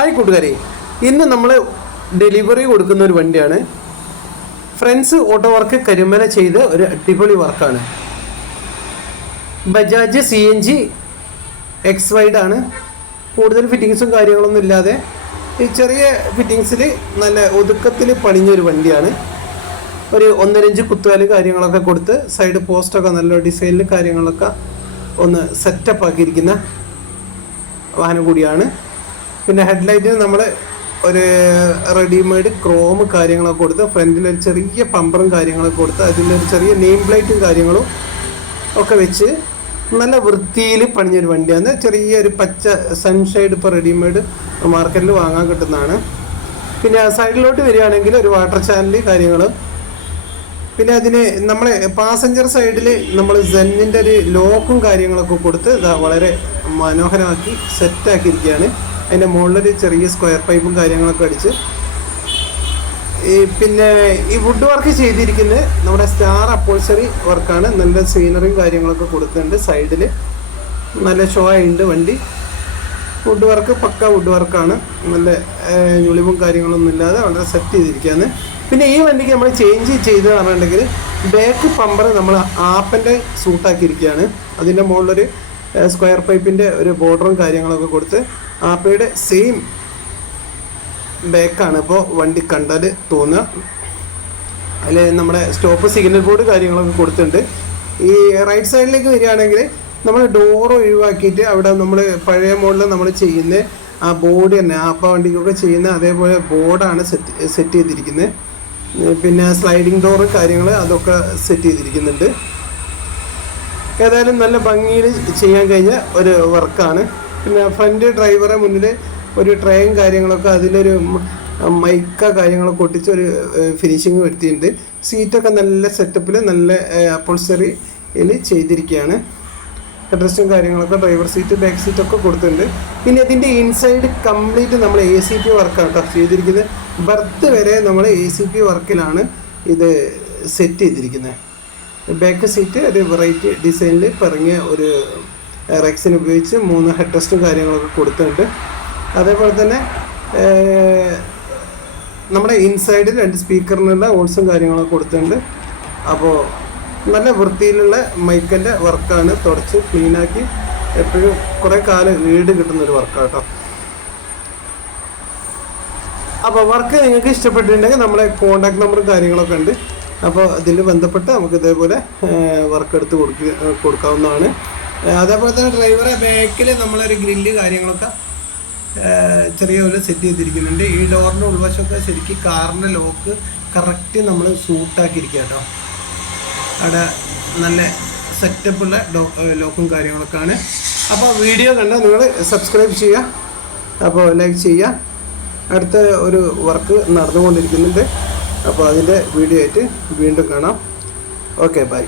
Hi കൂട്ടുകാരെ. ഇന്ന് നമ്മൾ ഡെലിവറി കൊടുക്കുന്ന ഒരു വണ്ടിയാണ്. ഫ്രണ്ട്സ് ഓട്ടോ വർക്ക് കരിമല ചെയ്ത ഒരു അടിപൊളി വർക്കാണ് Bajaj C N G X വൈഡാണ് കൂടുതൽ ഫിറ്റിങ്സും കാര്യങ്ങളൊന്നും ഇല്ലാതെ ഈ ചെറിയ ഫിറ്റിങ്സിൽ നല്ല ഒതുക്കത്തിൽ പണിഞ്ഞൊരു വണ്ടിയാണ്. ഒരു ഒന്നരഞ്ച് കുത്തുകാൽ കാര്യങ്ങളൊക്കെ കൊടുത്ത് സൈഡ് പോസ്റ്റൊക്കെ നല്ല ഡിസൈനിൽ കാര്യങ്ങളൊക്കെ ഒന്ന് സെറ്റപ്പ് ആക്കിയിരിക്കുന്ന വാഹനം കൂടിയാണ്. പിന്നെ ഹെഡ്ലൈറ്റിന് നമ്മൾ ഒരു റെഡിമെയ്ഡ് ക്രോം കാര്യങ്ങളൊക്കെ കൊടുത്ത് ഫ്രണ്ടിൽ ഒരു ചെറിയ പമ്പറും കാര്യങ്ങളൊക്കെ കൊടുത്ത് അതിന്റെ ഒരു ചെറിയ നെയിം പ്ലേറ്റും കാര്യങ്ങളും ഒക്കെ വെച്ച് നല്ല വൃത്തിയിൽ പണിഞ്ഞൊരു വണ്ടിയാണ്. ചെറിയൊരു പച്ച സൺഷെയ്ഡ് ഇപ്പോൾ റെഡിമെയ്ഡ് മാർക്കറ്റിൽ വാങ്ങാൻ കിട്ടുന്നതാണ്. പിന്നെ സൈഡിലോട്ട് വരികയാണെങ്കിൽ ഒരു വാട്ടർ ചാനൽ കാര്യങ്ങൾ പിന്നെ അതിന് നമ്മളെ പാസഞ്ചർ സൈഡിൽ നമ്മൾ സെന്നിന്റെ ഒരു ലോക്കും കാര്യങ്ങളൊക്കെ കൊടുത്ത് വളരെ മനോഹരമാക്കി സെറ്റാക്കിയിരിക്കുകയാണ് അതിന്റെ മുകളിലൊരു ചെറിയ സ്ക്വയർ പൈപ്പും കാര്യങ്ങളൊക്കെ അടിച്ച് ഈ പിന്നെ ഈ വുഡ് വർക്ക് ചെയ്തിരിക്കുന്നത് നമ്മുടെ സ്റ്റാർ അപ്പോൾസറി വർക്കാണ് നല്ല സീനറിയും കാര്യങ്ങളൊക്കെ കൊടുത്തിട്ടുണ്ട് സൈഡിൽ നല്ല ഷോ ആയിട്ടുണ്ട് വണ്ടി. വുഡ് വർക്ക് പക്ക വുഡ് വർക്കാണ് നല്ല ഞുളിവും കാര്യങ്ങളൊന്നും ഇല്ലാതെ വളരെ സെറ്റ് ചെയ്തിരിക്കുകയാണ്. പിന്നെ ഈ വണ്ടിക്ക് നമ്മൾ ചേഞ്ച് ചെയ്ത് പറഞ്ഞിട്ടുണ്ടെങ്കിൽ ബാക്ക് പമ്പർ നമ്മൾ ആപ്പന്റെ സൂട്ടാക്കിയിരിക്കുകയാണ് അതിന്റെ മുകളിലൊരു സ്ക്വയർ പൈപ്പിന്റെ ഒരു ബോർഡറും കാര്യങ്ങളൊക്കെ കൊടുത്ത് ആപ്പയുടെ സെയിം ബാക്കാണ് ഇപ്പോൾ വണ്ടി കണ്ടാൽ തോന്നുക. അതിൽ നമ്മുടെ സ്റ്റോപ്പ് സിഗ്നൽ ബോർഡ് കാര്യങ്ങളൊക്കെ കൊടുത്തിട്ടുണ്ട്. ഈ റൈറ്റ് സൈഡിലേക്ക് വരികയാണെങ്കിൽ നമ്മൾ ഡോർ ഒഴിവാക്കിയിട്ട് അവിടെ നമ്മൾ പഴയ മോഡലിൽ നമ്മൾ ചെയ്യുന്ന ആ ബോർഡ് തന്നെ ആപ്പ വണ്ടിക്കൊക്കെ ചെയ്യുന്ന അതേപോലെ ബോർഡാണ് സെറ്റ് സെറ്റ് ചെയ്തിരിക്കുന്നത് പിന്നെ സ്ലൈഡിങ് ഡോറ് കാര്യങ്ങൾ അതൊക്കെ സെറ്റ് ചെയ്തിരിക്കുന്നുണ്ട്. ഏതായാലും നല്ല ഭംഗിയിൽ ചെയ്യാൻ കഴിഞ്ഞ ഒരു വർക്കാണ് പിന്നെ ഫ്രണ്ട് ഡ്രൈവറെ മുന്നിൽ ഒരു ട്രെയിൻ കാര്യങ്ങളൊക്കെ അതിലൊരു മൈക്ക കാര്യങ്ങളൊക്കെ ഒട്ടിച്ച് ഒരു ഫിനിഷിങ് വരുത്തിയിട്ടുണ്ട്. സീറ്റൊക്കെ നല്ല സെറ്റപ്പിൽ നല്ല അപ്പോൾസറിയിൽ ചെയ്തിരിക്കുകയാണ്. അഡ്രസ്സും കാര്യങ്ങളൊക്കെ ഡ്രൈവർ സീറ്റ് ബാക്ക് സീറ്റ് ഒക്കെ കൊടുത്തിട്ടുണ്ട്. പിന്നെ ഇതിന്റെ ഇൻസൈഡ് കംപ്ലീറ്റ് നമ്മൾ എ സി പി വർക്കാണ് കേട്ടോ ചെയ്തിരിക്കുന്നത്. ബർത്ത് വരെ നമ്മൾ എ സി പി വർക്കിലാണ് ഇത് സെറ്റ് ചെയ്തിരിക്കുന്നത്. ബാക്ക് സീറ്റ് ഒരു വെറൈറ്റി ഡിസൈനിൽ പറഞ്ഞ ഒരു റെക്സിന് ഉപയോഗിച്ച് മൂന്ന് ഹെഡ് ടെസ്റ്റും കാര്യങ്ങളൊക്കെ കൊടുത്തിട്ടുണ്ട്. അതേപോലെ തന്നെ നമ്മുടെ ഇൻസൈഡിൽ രണ്ട് സ്പീക്കറിനുള്ള ഓൾസും കാര്യങ്ങളൊക്കെ കൊടുത്തിട്ടുണ്ട്. അപ്പോൾ നല്ല വൃത്തിയിലുള്ള മൈക്കിന്റെ വർക്കാണ് തുടച്ച് ക്ലീനാക്കി എപ്പോഴും കുറേ കാലം ഈട് കിട്ടുന്ന ഒരു അപ്പോൾ വർക്ക് നിങ്ങൾക്ക് ഇഷ്ടപ്പെട്ടിട്ടുണ്ടെങ്കിൽ നമ്മളെ കോണ്ടാക്ട് നമ്പറും കാര്യങ്ങളൊക്കെ ഉണ്ട്. അപ്പോൾ അതിൽ ബന്ധപ്പെട്ട് നമുക്ക് ഇതേപോലെ വർക്ക് എടുത്ത് കൊടുക്കാവുന്നതാണ്. അതേപോലെ തന്നെ ഡ്രൈവറെ ബാക്കിൽ നമ്മളൊരു ഗ്രില്ല് കാര്യങ്ങളൊക്കെ ചെറിയ പോലെ സെറ്റ് ചെയ്തിരിക്കുന്നുണ്ട്. ഈ ഡോറിന്റെ ഉൾവശമൊക്കെ ശരിക്കും കാറിന്റെ ലോക്ക് കറക്റ്റ് നമ്മൾ സൂട്ടാക്കിയിരിക്കുക കേട്ടോ അവിടെ നല്ല സെറ്റപ്പുള്ള ഡോ ലോക്കും കാര്യങ്ങളൊക്കെ ആണ് അപ്പോൾ വീഡിയോ കണ്ടാൽ നിങ്ങൾ സബ്സ്ക്രൈബ് ചെയ്യുക. അപ്പോൾ ലൈക്ക് ചെയ്യുക. അടുത്ത ഒരു വർക്ക് നടന്നുകൊണ്ടിരിക്കുന്നുണ്ട്. അപ്പോൾ അതിന്റെ വീഡിയോ ആയിട്ട് വീണ്ടും കാണാം. Okay bye.